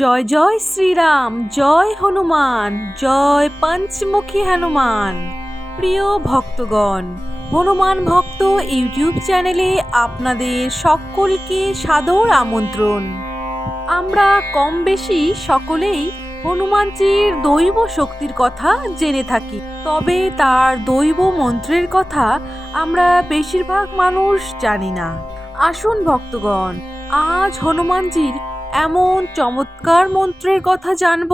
জয় জয় শ্রীরাম, জয় হনুমান, জয় পঞ্চমুখী হনুমান। প্রিয় ভক্তগণ, হনুমান ভক্ত ইউটিউব চ্যানেলে আপনাদের সকলকে সাদর আমন্ত্রণ। আমরা কম বেশি সকলেই হনুমানজির দৈব শক্তির কথা জেনে থাকি, তবে তার দৈব মন্ত্রের কথা আমরা বেশিরভাগ মানুষ জানি না। আসুন ভক্তগণ, আজ হনুমানজির এমন চমৎকার মন্ত্রের কথা জানব,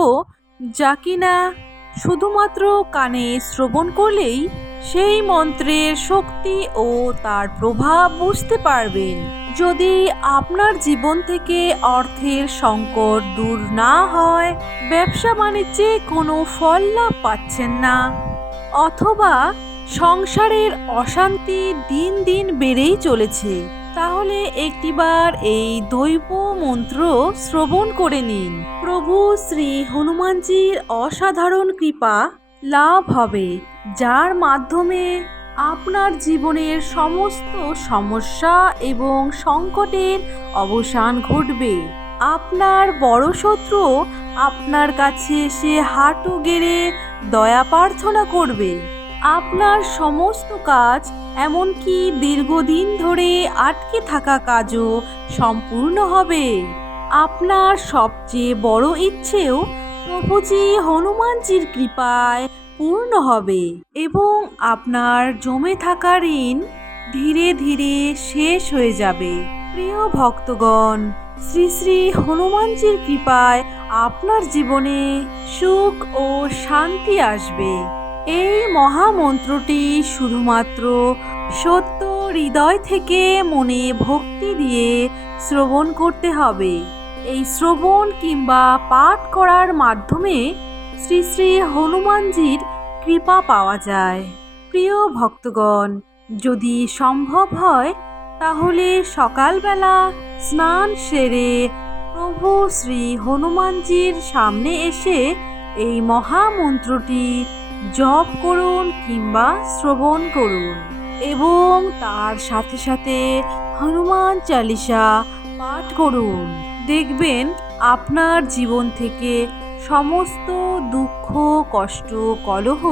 যা কিনা শুধুমাত্র কানে শ্রবণ করলেই সেই মন্ত্রের শক্তি ও তার প্রভাব বুঝতে পারবেন। যদি আপনার জীবন থেকে অর্থের সংকট দূর না হয়, ব্যবসা বাণিজ্যে কোনো ফল লাভ পাচ্ছেন না, অথবা সংসারের অশান্তি দিন দিন বেড়েই চলেছে, তাহলে একটিবার এই দৈব মন্ত্র শ্রবণ করে নিন। প্রভু শ্রী হনুমানজির অসাধারণ কৃপা লাভ হবে, যার মাধ্যমে আপনার জীবনের সমস্ত সমস্যা এবং সংকটের অবসান ঘটবে। আপনার বড় শত্রু আপনার কাছে এসে হাঁটু গেড়ে দয়া প্রার্থনা করবে। আপনার সমস্ত কাজ, এমনকি দীর্ঘদিন ধরে আটকে থাকা কাজও সম্পূর্ণ হবে। আপনার সবচেয়ে বড় ইচ্ছেও প্রভুজি হনুমানজির কৃপায় পূর্ণ হবে এবং আপনার জমে থাকা ঋণ ধীরে ধীরে শেষ হয়ে যাবে। প্রিয় ভক্তগণ, শ্রী শ্রী হনুমানজির কৃপায় আপনার জীবনে সুখ ও শান্তি আসবে। এই মহামন্ত্রটি শুধুমাত্র সত্য হৃদয় থেকে মনে ভক্তি দিয়ে শ্রবণ করতে হবে। এই শ্রবণ কিংবা পাঠ করার মাধ্যমে শ্রী শ্রী হনুমানজির কৃপা পাওয়া যায়। প্রিয় ভক্তগণ, যদি সম্ভব হয় তাহলে সকালবেলা স্নান সেরে প্রভু শ্রী হনুমানজির সামনে এসে এই মহামন্ত্রটি জপ করুন কিংবা শ্রবণ করুন এবং তার সাথে সাথে হনুমান চালিসা পাঠ করুন। দেখবেন আপনার জীবন থেকে সমস্ত দুঃখ, কষ্ট, কলহ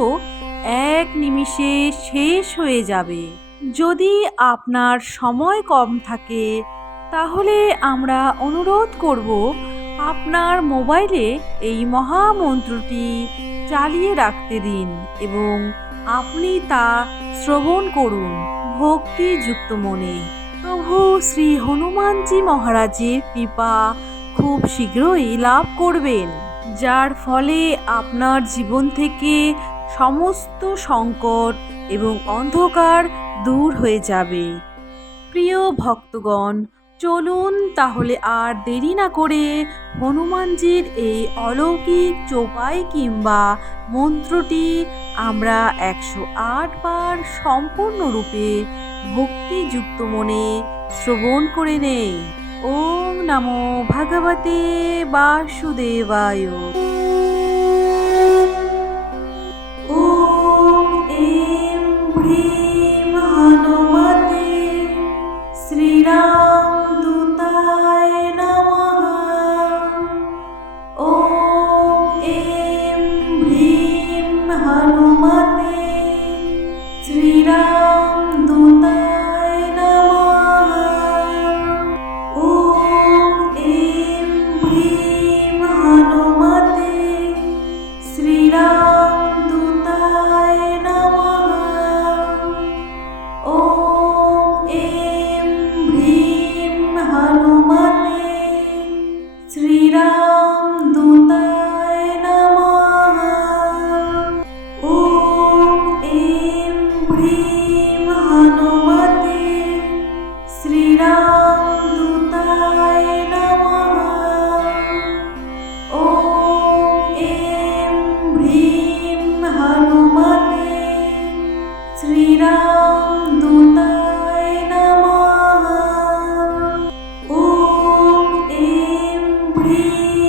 এক নিমিষে শেষ হয়ে যাবে। যদি আপনার সময় কম থাকে, তাহলে আমরা অনুরোধ করব আপনার মোবাইলে এই মহামন্ত্রটি চালিয়ে রাখতে দিন এবং আপনি তা শ্রবণ করুন ভক্তিযুক্ত মনে। প্রভু শ্রী হনুমানজি মহারাজের কৃপা খুব শীঘ্রই লাভ করবেন, যার ফলে আপনার জীবন থেকে সমস্ত সংকট এবং অন্ধকার দূর হয়ে যাবে। প্রিয় ভক্তগণ, চলুন তাহলে আর দেরি না করে হনুমানজির এই অলৌকিক চৌপাই কিংবা মন্ত্রটি আমরা 108 বার সম্পূর্ণরূপে ভক্তিযুক্ত মনে শ্রবণ করে নেই। ওম নমো ভগবতে বাসুদেবায়। ওম এম হ্রিম হনুমতে শ্রীরাম দূতায় নমঃ। ওম এম হ্রিম হনুমতে শ্রীরাম দূতায় নমঃ। ওম এম হ্রিম হনুমতে শ্রীরাম দূতায় নমঃ। ওম এম হ্রিম হনুমতে শ্রীরাম দূতায় নমঃ। ওম এম হ্রিম হনুমতে শ্রীরাম দূতায় নমঃ। ওম এম হ্রিম হনুমতে শ্রীরাম দূতায় নমঃ। ওম এম হ্রিম